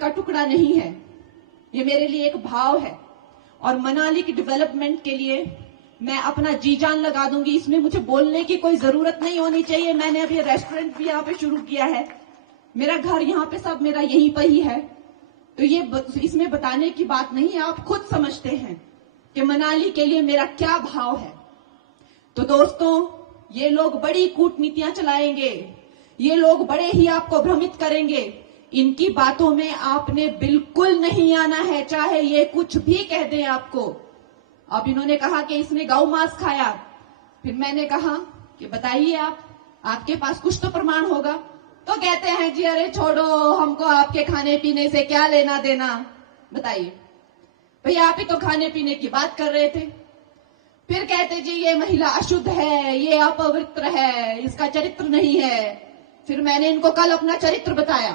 का टुकड़ा नहीं है, ये मेरे लिए एक भाव है। और मनाली की डेवलपमेंट के लिए मैं अपना जी जान लगा दूंगी। इसमें मुझे बोलने की कोई जरूरत नहीं होनी चाहिए। मैंने अभी रेस्टोरेंट भी यहाँ पे शुरू किया है, मेरा घर यहाँ पे सब मेरा यहीं पर ही है, तो ये इसमें बताने की बात नहीं है। आप खुद समझते हैं कि मनाली के लिए मेरा क्या भाव है। तो दोस्तों, ये लोग बड़ी कूटनीतियां चलाएंगे, ये लोग बड़े ही आपको भ्रमित करेंगे। इनकी बातों में आपने बिल्कुल नहीं आना है, चाहे ये कुछ भी कह दें आपको। अब इन्होंने कहा कि इसने गौ मांस खाया, फिर मैंने कहा कि बताइए आपके पास कुछ तो प्रमाण होगा। तो कहते हैं जी अरे छोड़ो, हमको आपके खाने पीने से क्या लेना देना, बताइए भैया, आप ही तो खाने पीने की बात कर रहे थे। फिर कहते जी ये महिला अशुद्ध है, ये अपवित्र है, इसका चरित्र नहीं है। फिर मैंने इनको कल अपना चरित्र बताया,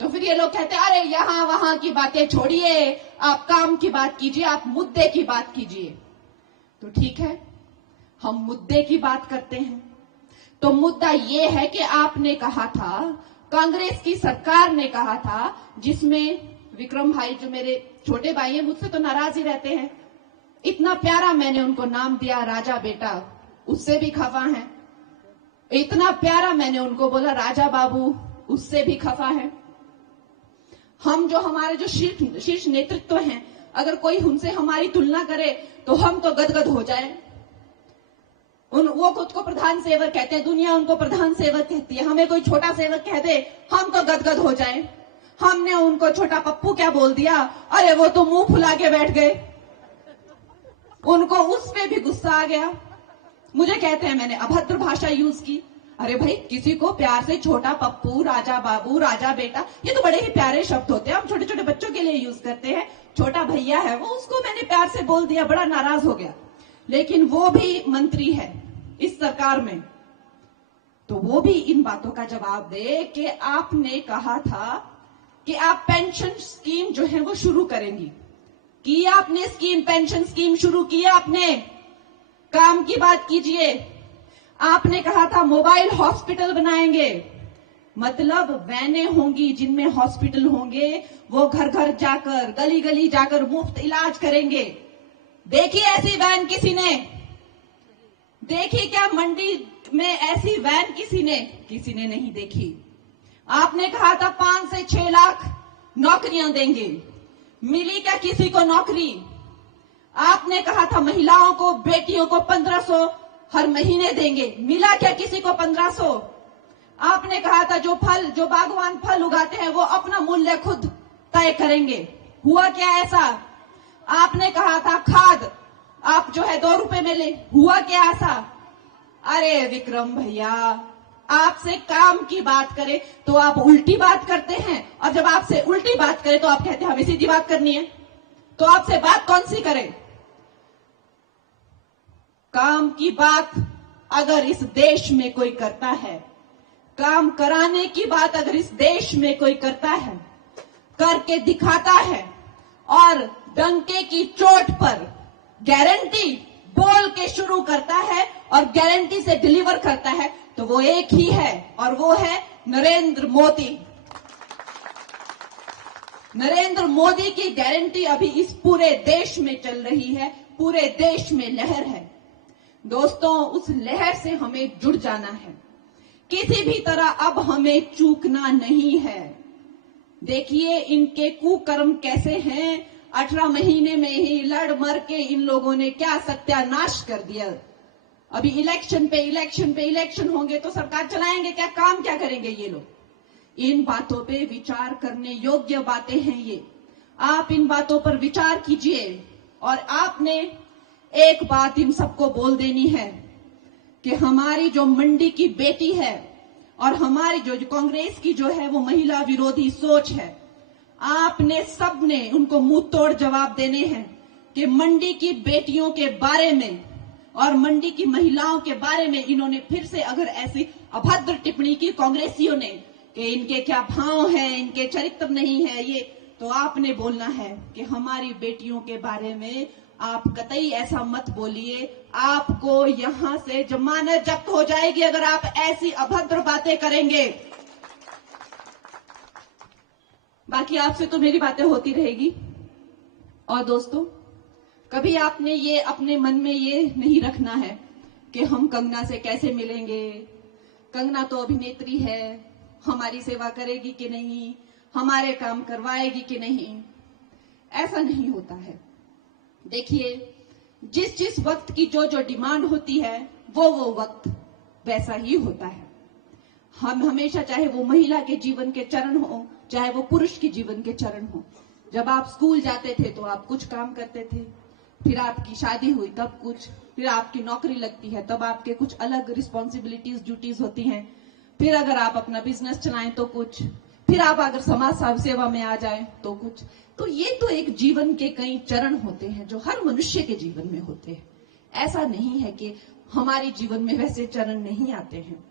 तो फिर ये लोग कहते अरे यहां वहां की बातें छोड़िए, आप काम की बात कीजिए, आप मुद्दे की बात कीजिए। तो ठीक है, हम मुद्दे की बात करते हैं। तो मुद्दा ये है कि आपने कहा था, कांग्रेस की सरकार ने कहा था, जिसमें विक्रम भाई जो मेरे छोटे भाई हैं, मुझसे तो नाराज ही रहते हैं, इतना प्यारा मैंने उनको नाम दिया राजा बेटा, उससे भी खफा है। इतना प्यारा मैंने उनको बोला राजा बाबू, उससे भी खफा है। हम जो हमारे जो शीर्ष नेतृत्व हैं, अगर कोई उनसे हमारी तुलना करे तो हम तो गदगद हो जाए। वो खुद को प्रधान सेवक कहते हैं, दुनिया उनको प्रधान सेवक कहती है, हमें कोई छोटा सेवक कह दे हम तो गदगद हो जाए। हमने उनको छोटा पप्पू क्या बोल दिया, अरे वो तो मुंह फुला के बैठ गए, उनको उस पे भी गुस्सा आ गया। मुझे कहते हैं मैंने अभद्र भाषा यूज की। अरे भाई, किसी को प्यार से छोटा पप्पू, राजा बाबू, राजा बेटा, ये तो बड़े ही प्यारे शब्द होते हैं, हम छोटे छोटे बच्चों के लिए यूज करते हैं। छोटा भैया है वो, उसको मैंने प्यार से बोल दिया, बड़ा नाराज हो गया। लेकिन वो भी मंत्री है इस सरकार में, तो वो भी इन बातों का जवाब दे कि आपने कहा था कि आप पेंशन स्कीम जो है वो शुरू करेंगी। की आपने स्कीम, पेंशन स्कीम शुरू की आपने, काम की बात कीजिए। आपने कहा था मोबाइल हॉस्पिटल बनाएंगे, मतलब वैनें होंगी जिनमें हॉस्पिटल होंगे, वो घर घर जाकर, गली गली जाकर मुफ्त इलाज करेंगे। देखी ऐसी वैन किसी ने? देखी क्या मंडी में ऐसी वैन किसी ने नहीं देखी। आपने कहा था 5 से 6 लाख नौकरियां देंगे, मिली क्या किसी को नौकरी? आपने कहा था महिलाओं को, बेटियों को 1500 हर महीने देंगे, मिला क्या किसी को 1500? आपने कहा था जो बागवान फल उगाते हैं वो अपना मूल्य खुद तय करेंगे, हुआ क्या ऐसा? आपने कहा था खाद आप जो है 2 रुपए में ले, हुआ क्या ऐसा? अरे विक्रम भैया, आपसे काम की बात करें तो आप उल्टी बात करते हैं, और जब आपसे उल्टी बात करें तो आप कहते हैं हमें सीधी बात करनी है। तो आपसे बात कौन सी करें? काम की बात अगर इस देश में कोई करता है, काम कराने की बात अगर इस देश में कोई करता है, करके दिखाता है और डंके की चोट पर गारंटी बोल के शुरू करता है और गारंटी से डिलीवर करता है, तो वो एक ही है, और वो है नरेंद्र मोदी। नरेंद्र मोदी की गारंटी अभी इस पूरे देश में चल रही है, पूरे देश में लहर है। दोस्तों, उस लहर से हमें जुड़ जाना है, किसी भी तरह अब हमें चूकना नहीं है। देखिए इनके कुकर्म कैसे हैं, 18 महीने में ही लड़ मर के इन लोगों ने क्या सत्यानाश कर दिया। अभी इलेक्शन पे इलेक्शन होंगे तो सरकार चलाएंगे क्या, काम क्या करेंगे ये लोग? इन बातों पे विचार करने योग्य बातें हैं ये। आप इन बातों पर विचार कीजिए, और आपने एक बात इन सबको बोल देनी है कि हमारी जो मंडी की बेटी है और हमारी जो कांग्रेस की जो है वो महिला विरोधी सोच है, आपने सबने उनको मुंह तोड़ जवाब देने हैं कि मंडी की बेटियों के बारे में और मंडी की महिलाओं के बारे में इन्होंने फिर से अगर ऐसी अभद्र टिप्पणी की कांग्रेसियों ने कि इनके क्या भाव हैं, इनके चरित्र नहीं है ये, तो आपने बोलना है कि हमारी बेटियों के बारे में आप कतई ऐसा मत बोलिए, आपको यहां से जमानत जब्त हो जाएगी अगर आप ऐसी अभद्र बातें करेंगे। बाकी आपसे तो मेरी बातें होती रहेगी। और दोस्तों, कभी आपने ये अपने मन में ये नहीं रखना है कि हम कंगना से कैसे मिलेंगे, कंगना तो अभिनेत्री है, हमारी सेवा करेगी कि नहीं, हमारे काम करवाएगी कि नहीं। ऐसा नहीं होता है। देखिए, जिस जिस वक्त की जो जो डिमांड होती है वो वक्त वैसा ही होता है। हम हमेशा, चाहे वो महिला के जीवन के चरण हो, चाहे वो पुरुष के जीवन के चरण हो, जब आप स्कूल जाते थे तो आप कुछ काम करते थे, फिर आपकी शादी हुई तब कुछ, फिर आपकी नौकरी लगती है तब आपके कुछ अलग रिस्पॉन्सिबिलिटीज ड्यूटीज होती हैं, फिर अगर आप अपना बिजनेस चलाएं तो कुछ, फिर आप अगर समाज सेवा में आ जाएं तो कुछ। तो ये तो एक जीवन के कई चरण होते हैं जो हर मनुष्य के जीवन में होते हैं। ऐसा नहीं है कि हमारे जीवन में वैसे चरण नहीं आते हैं।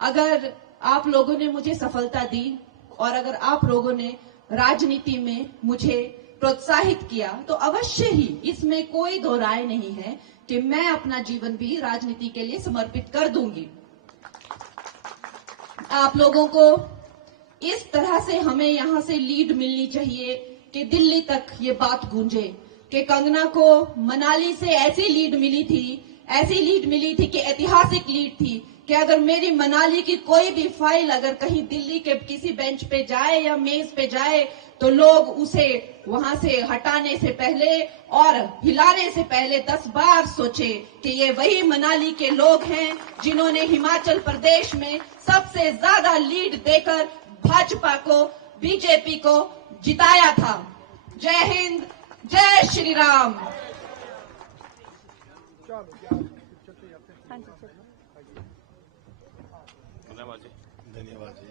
अगर आप लोगों ने मुझे सफलता दी और अगर आप लोगों ने राजनीति में मुझे प्रोत्साहित किया तो अवश्य ही, इसमें कोई दो राय नहीं है कि मैं अपना जीवन भी राजनीति के लिए समर्पित कर दूंगी। आप लोगों को इस तरह से हमें यहां से लीड मिलनी चाहिए कि दिल्ली तक ये बात गूंजे कि कंगना को मनाली से ऐसी लीड मिली थी कि ऐतिहासिक लीड थी कि अगर मेरी मनाली की कोई भी फाइल अगर कहीं दिल्ली के किसी बेंच पे जाए या मेज पे जाए तो लोग उसे वहां से हटाने से पहले और हिलाने से पहले 10 बार सोचे कि ये वही मनाली के लोग हैं जिन्होंने हिमाचल प्रदेश में सबसे ज्यादा लीड देकर भाजपा को, बीजेपी को जिताया था। जय हिंद, जय श्री राम। धन्यवाद जी।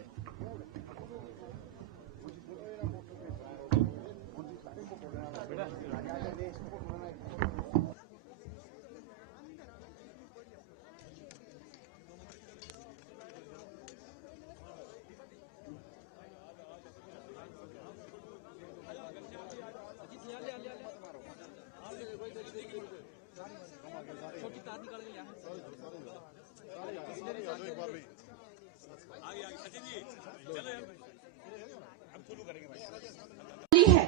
है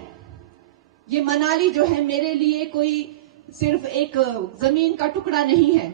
ये मनाली जो है मेरे लिए कोई सिर्फ एक जमीन का टुकड़ा नहीं है,